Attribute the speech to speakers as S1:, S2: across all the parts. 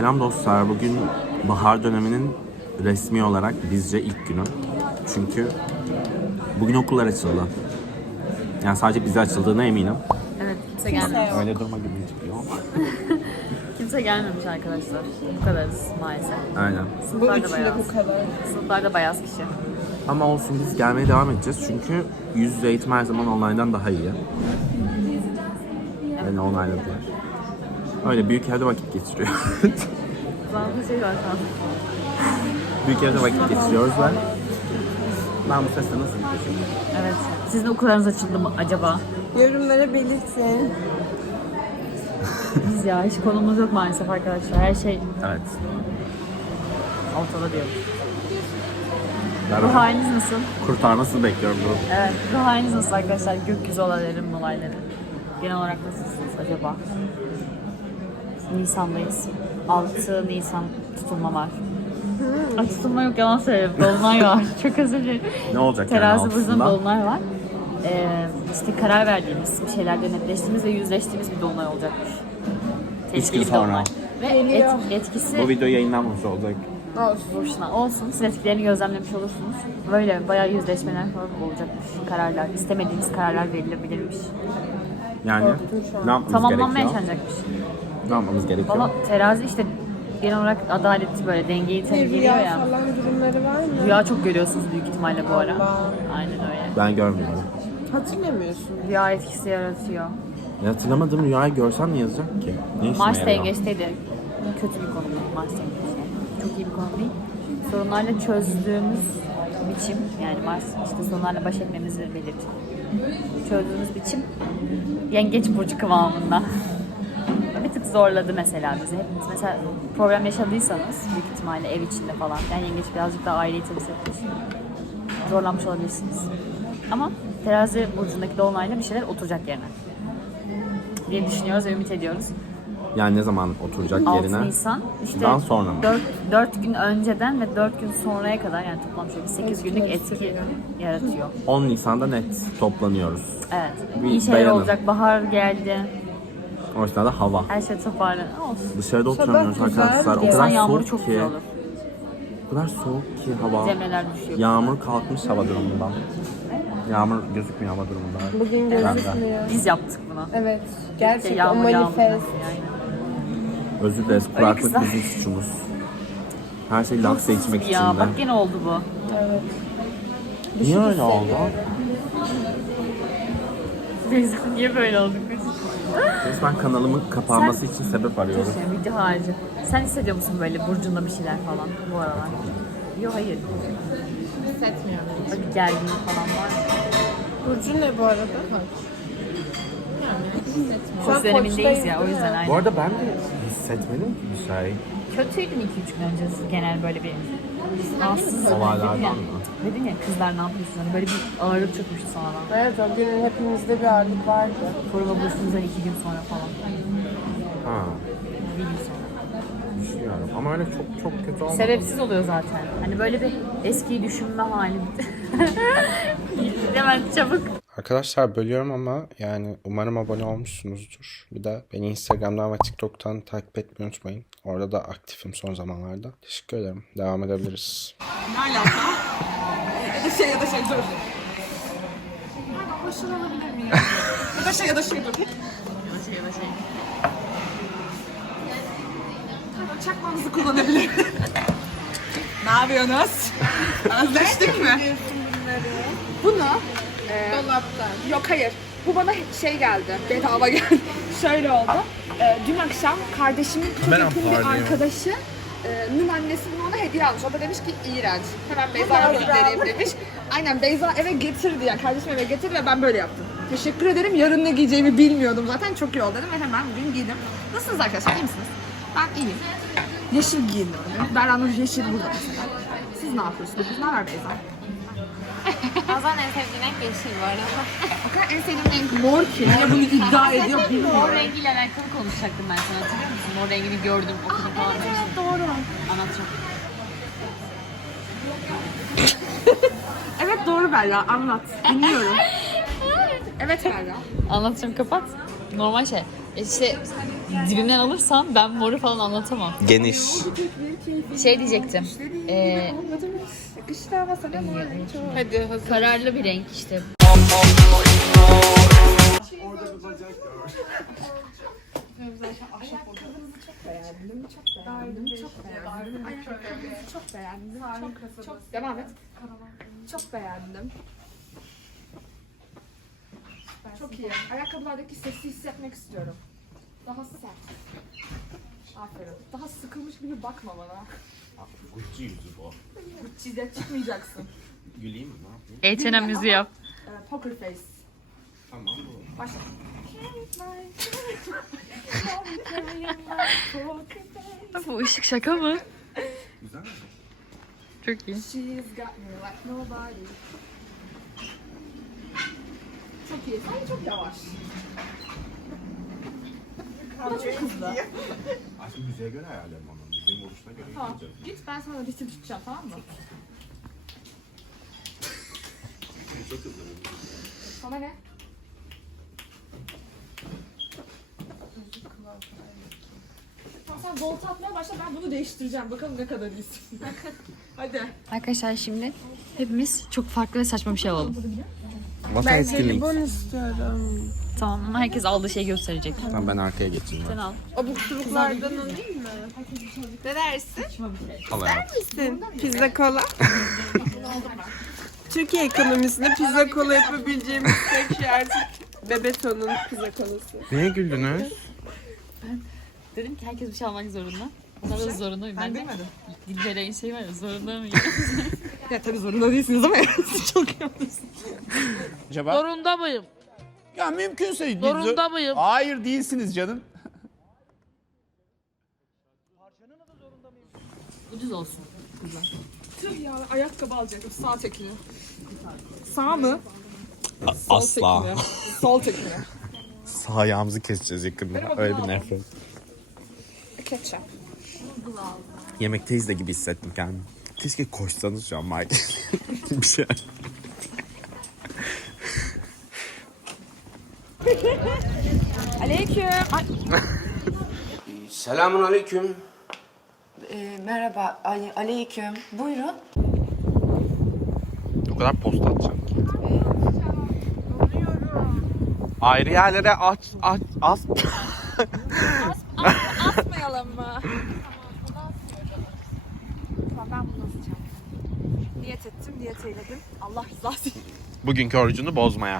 S1: Selam dostlar. Bugün bahar döneminin resmi olarak bizce ilk günü. Çünkü bugün okullar açıldı. Yani sadece bize açıldığına eminim.
S2: Evet, kimse gelmemiş.
S1: Öyle durma gibi çıkıyor.
S2: Kimse gelmemiş arkadaşlar. Bu kadarız maalesef.
S1: Aynen.
S2: Sınıflarda bayağı.
S3: Bu kadar.
S2: Sınıflarda bayağı kişi.
S1: Ama olsun, biz gelmeye devam edeceğiz. Çünkü yüz yüze eğitim her zaman online'dan daha iyi. Yani onayladılar. Öyle büyük yerde vakit geçiriyor.
S2: Zaten şey var şu an.
S1: Büyük yerde vakit geçiriyoruz ve ben bu sesle nasıl gidiyorum?
S2: Evet. Sizin okullarınız açıldı mı acaba?
S3: Yorumlara belirtin.
S2: Biz ya hiç konumuz yok maalesef arkadaşlar. Her şey
S1: Evet.
S2: ortada diyor.
S1: Ben
S2: Ruh haliniz nasıl?
S1: kurtarmasını bekliyorum bunu.
S2: Evet. Ruh haliniz nasıl arkadaşlar? Gökyüzü olayları. Genel olarak nasılsınız acaba? Nisan'dayız. 6 Nisan tutulma var. Ay tutulma yok, yalan söylüyorum. Dolunay var. Çok özür dilerim.
S1: Ne olacak
S2: Terazi
S1: yani
S2: burcunda
S1: altında?
S2: dolunay var. İşte karar verdiğimiz, bir şeylerle netleştiğimiz ve yüzleştiğimiz bir dolunay olacakmış.
S1: Üç gün
S2: Tehlikeli bir
S1: sonra.
S2: dolunay. Ve
S3: Geliyor.
S2: etkisi
S1: Bu video yayınlanmış olacak.
S2: boşuna olsun. Siz etkilerini gözlemlemiş olursunuz. Böyle bayağı yüzleşmeler falan olacakmış. Kararlar, istemediğiniz kararlar verilebilirmiş.
S1: Yani ne yapmamız
S2: Tamamlanmaya
S1: gerekiyor?
S2: yaşanacakmış.
S1: Ne yapmamız gerekiyor?
S2: Valla terazi işte genel olarak adaleti böyle dengeyi temizliyor
S3: Rüya
S2: ya.
S3: falan durumları var mı?
S2: Rüya çok görüyorsunuz büyük ihtimalle bu ara.
S3: Allah.
S2: Aynen öyle.
S1: Ben görmüyorum.
S3: Hatırlamıyorsun.
S2: Rüya etkisi yaratıyor.
S1: Ya hatırlamadığım rüyayı görsem ne yazacak ki? Ne işime
S2: Mars
S1: yarıyor?
S2: dengeçteydi. Kötü bir konu değil. Mars dengeçte. Çok iyi bir konu değil. Sorunlarla çözdüğümüz biçim, yani Mars işte sorunlarla baş etmemizi belirtiyor. Çözdüğümüz biçim yengeç burcu kıvamında. Bir tık zorladı mesela bizi. Hepimiz mesela problem yaşadıysanız büyük ihtimalle ev içinde falan. Yani yengeç birazcık daha aileyi temsil etmiş. Zorlanmış olabilirsiniz. Ama terazi burcundaki dolunayla bir şeyler oturacak yerine diye düşünüyoruz ve ümit ediyoruz.
S1: Yani ne zaman oturacak
S2: 6
S1: yerine?
S2: Nisan işte
S1: Daha sonra mı?
S2: 4 gün önceden ve 4 gün sonraya kadar, yani toplam şöyle 8 günlük etki yaratıyor.
S1: 10 Nisan'da net toplanıyoruz.
S2: Evet.
S1: Bir
S2: İyi şeyler
S1: dayanın.
S2: olacak. Bahar geldi.
S1: O yüzden de hava.
S2: Her şey toparlanır. Olsun.
S1: Dışarıda oturamıyoruz
S3: güzel,
S1: arkadaşlar. O
S2: Nisan
S1: kadar
S2: yağmuru
S1: soğuk
S2: çok
S1: ki.
S2: güzel olur.
S1: O kadar soğuk ki hava.
S2: Cemreler düşüyor.
S1: Yağmur kalkmış hava durumundan. Yağmur gözükmüyor hava durumundan.
S3: Bugün gözükmüyor.
S2: Biz yaptık bunu.
S3: Evet. Gerçekten o
S2: Yağmur
S3: manifest.
S2: yani.
S1: Özür dileriz. Kuraklık
S2: kızlar.
S1: bizim suçumuz. Her şey lakse içmek için
S2: Ya
S1: de.
S2: bak gene oldu bu.
S3: Evet.
S1: Niye öyle oldu?
S2: Biz niye böyle olduk biz?
S1: Resmen kanalımın kapanması için sebep arıyoruz.
S2: Yani video harici. Sen hissediyor musun böyle burcunda bir şeyler falan bu aralar? Yok, hayır.
S3: Hissetmiyorum.
S2: Böyle bir gerginlik falan var mı?
S3: Burcu ne bu arada?
S2: Koç
S3: an
S2: dönemindeyiz
S3: Koç'tayız,
S2: ya, o
S3: değil
S2: yüzden
S3: mi?
S2: aynen.
S1: Bu arada ben de hissetmedim ki bir şey.
S2: Kötüydün 2-3 gün önce genel böyle bir rahatsız
S1: Olaylardan
S2: dedin ya.
S1: mı?
S2: Dedin ya kızlar ne yapıyorsun? Hani böyle bir ağırlık çökmüştü sana.
S3: Evet, o günün hepimizde bir ağırlık vardı.
S2: Koruma buluştunuzdan 2 gün sonra falan.
S1: Ha,
S2: Bir gün sonra.
S1: düşünüyorum. Ama öyle çok kötü olmadı.
S2: Sebepsiz oluyor zaten. Hani böyle bir eskiyi düşünme hali. Hemen çabuk.
S4: Arkadaşlar bölüyorum ama yani umarım abone olmuşsunuzdur. Bir de beni Instagram'dan ve TikTok'tan takip etmeyi unutmayın. Orada da aktifim son zamanlarda. Teşekkür ederim. Devam edebiliriz.
S5: Ne alaka? ya da şey dur. Pardon, başını alabilir miyim? ya da şey dur.
S2: Ya da şey.
S5: Pardon, çakmağınızı kullanabilir miyim? Ne yapıyorsunuz? Anlaştık mı? Bunu
S3: Dolaptan.
S5: yok, hayır. Bu bana şey geldi. Bedava geldi. Şöyle oldu. Dün akşam kardeşimin çok yakın bir arkadaşının annesi bunu ona hediye almış. O da demiş ki iğrenç. Hemen Beyza'ya göndereyim demiş. Aynen, Beyza eve getirdi yani. Kardeşim eve getirdi ve ben böyle yaptım. Teşekkür ederim. Yarın ne giyeceğimi bilmiyordum zaten. Çok iyi oldu dedim ve hemen bugün giydim. Nasılsınız arkadaşlar? İyi misiniz? Ben iyiyim. Yeşil giyindim. Berra Nur yeşil burada mesela. Siz ne yapıyorsunuz? Ne haber Beyza?
S6: Azan en sevdiğin renk yeşil bu arada.
S5: O kadar en sevdiğim renk mor ki. Niye bunu iddia ediyor
S2: Mor
S5: bilmiyorum.
S2: rengiyle alakalı konuşacaktım ben sana, hatırlıyor musun? Mor rengini gördüm, okudum falan demiştim.
S5: Doğru.
S2: Anlatacağım.
S5: Evet doğru Berra, anlat. Dinliyorum. Evet Berra.
S2: Anlatacağım, kapat. Normal şey. İşte dibimden alırsan ben moru falan anlatamam.
S1: Geniş.
S2: Şey diyecektim.
S5: Yakıştı ama sana mor renk çok.
S3: Hadi hazır.
S2: Kararlı bir renk işte.
S5: Çok beğendim. Çok devam et. Çok beğendim. Çok iyi. Ayakkabılardaki sesi hissetmek istiyorum. Daha sert. Aferin. Daha sıkılmış gibi bakma bana.
S1: Gucci yüzü bu.
S5: Çizde çıkmayacaksın.
S1: Güleyim mi? Ne yapayım?
S2: H&M yüzü yap.
S5: Poker face.
S1: Tamam bu.
S5: Başla.
S2: Bu ışık şaka mı?
S1: Güzel mi?
S2: Çok iyi.
S5: She's got me like nobody. Çok iyi. Sen çok yavaş.
S1: Aslında müziğe göre ayarlarım onu. Müziğin oluşuna göre
S5: Tamam.
S1: gideceğim.
S5: Git ben sana ritim tutacağım, tamam mı?
S1: Çok hızlı.
S5: Sana ne? Tamam, sen volta atmaya başla, ben bunu değiştireceğim. Bakalım ne kadar iyisin. Hadi.
S2: Arkadaşlar şimdi hepimiz çok farklı ve saçma bir şey alalım.
S1: Masa etkinlik.
S3: Jelibon istiyorum.
S2: Tamam ama herkes aldığı şeyi gösterecek.
S1: Tamam ben arkaya geçeyim.
S2: Sen al.
S3: Abuk subuklardan alayım mı? Ne dersin?
S1: Al hayatım.
S3: Pizza kola. Türkiye ekonomisinde pizza kola yapabileceğimiz tek şey artık Bebeto'nun pizza kolası.
S1: Neye güldünüz?
S2: Dedim ki herkes bir şey almak zorunda. Onlar da zorunda mıyım? Ben demedim. Dilberay'ın şeyi var ya, zorunda mıyım?
S3: Ya tabii zorunda değilsiniz ama siz çok yapıyorsunuz.
S7: Acaba?
S8: Zorunda mıyım?
S7: Ya mümkünse.
S8: Zorunda mıyım?
S7: Hayır değilsiniz canım.
S2: Ucuz olsun.
S5: Tüh ya, ayakkabı alacaktım. Sağ çekiliyor. Sağ mı?
S1: Asla.
S5: Sol çekiliyor.
S1: Sağ ayağımızı keseceğiz yakında. Öyle bir nefret.
S5: Ketçap.
S1: Yemekteyiz de gibi hissettim kendimi. Keşke koşsanız şu an market. Bir şey.
S5: Aleyküm. Ay,
S9: Selamun aleyküm.
S10: Merhaba, aleyküm. Buyurun.
S1: O kadar post atacağım ki. Ayrı yerlere as.
S5: asmayalım mı? Tamam, ben bunu asacağım. Niyet ettim, niyet eyledim. Allah rızası için.
S1: Bugünkü orucunu bozmaya.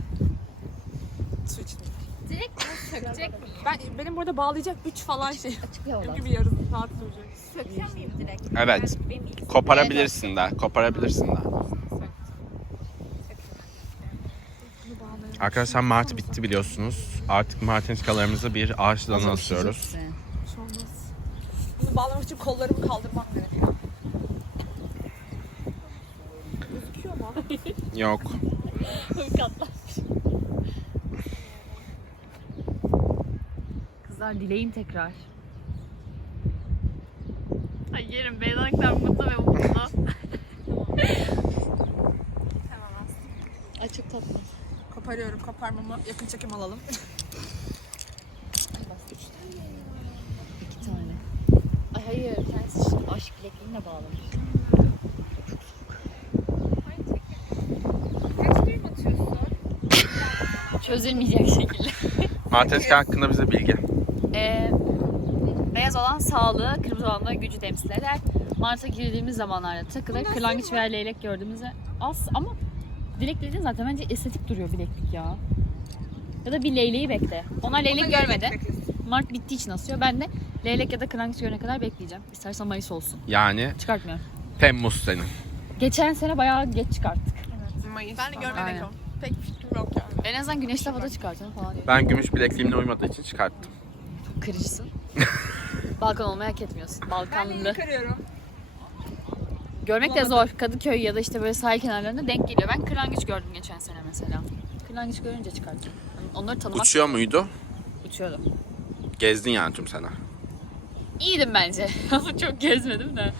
S5: Su için.
S2: Direkt sökecek miyim?
S5: Benim burada bağlayacak 3 falan şey.
S2: Açık havadan.
S5: Gibi yarısı saat sürecek.
S2: Sökeceğim miyim direkt?
S1: Evet. Koparabilirsin de. Koparabilirsin de. Arkadaşlar Mart bitti biliyorsunuz. Artık martenikalarımızı bir ağaçtan asıyoruz.
S5: Bunu bağlamak için kollarımı kaldırmam gerekiyor. Gözüküyor mu?
S1: Yok.
S2: Kızlar dileyin tekrar. Ay yerim Beyza'nınkiler mutlu ve umutlu. Ay çok tatlı.
S5: Koparıyorum, koparmama yakın çekim alalım.
S2: 2 tane. Ay hayır, bir tanesi aşk bilekliğine bağlamış.
S5: Kaç düğüm atıyorsun?
S2: Çözülmeyecek şekilde.
S1: Martenika hakkında bize bilgi.
S2: Beyaz olan sağlığı, kırmızı olan da gücü temsil eder. Mart'a girdiğimiz zamanlarda takılır. Kırlangıç veya leylek gördüğümüzde az ama dilek dediğin zaten bence estetik duruyor bileklik ya. Ya da bir leyleği bekle. Onlar leylek görmedi. Mart bittiği için asıyor. Ben de leylek ya da kırlangıç görene kadar bekleyeceğim. İstersen Mayıs olsun.
S1: Yani
S2: Çıkartmıyorum.
S1: Temmuz senin.
S2: Geçen sene bayağı geç çıkarttık.
S3: Mayıs.
S5: Ben de görmedim.
S2: Aynen.
S5: Pek fikrim yok yani.
S2: En azından güneşli havada çıkartalım falan diyor.
S1: Ben gümüş bilekliğimle uymadığı için çıkarttım.
S2: Çok kırıcısın. Balkan olmayı hak etmiyorsun.
S5: Ben
S2: Balkanlı.
S5: de kırıyorum.
S2: Görmek de zor. Kadıköy ya da işte böyle sahil kenarlarında denk geliyor. Ben kırlangıç gördüm geçen sene mesela. Kırlangıç görünce çıkarttım. Onları tanımak
S1: Uçuyor muydu?
S2: uçuyordu.
S1: Gezdin yani tüm sene.
S2: İyiydim bence. Ama çok gezmedim de.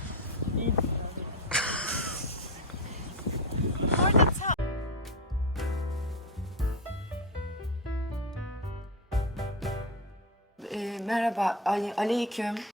S10: Merhaba. Aleyküm.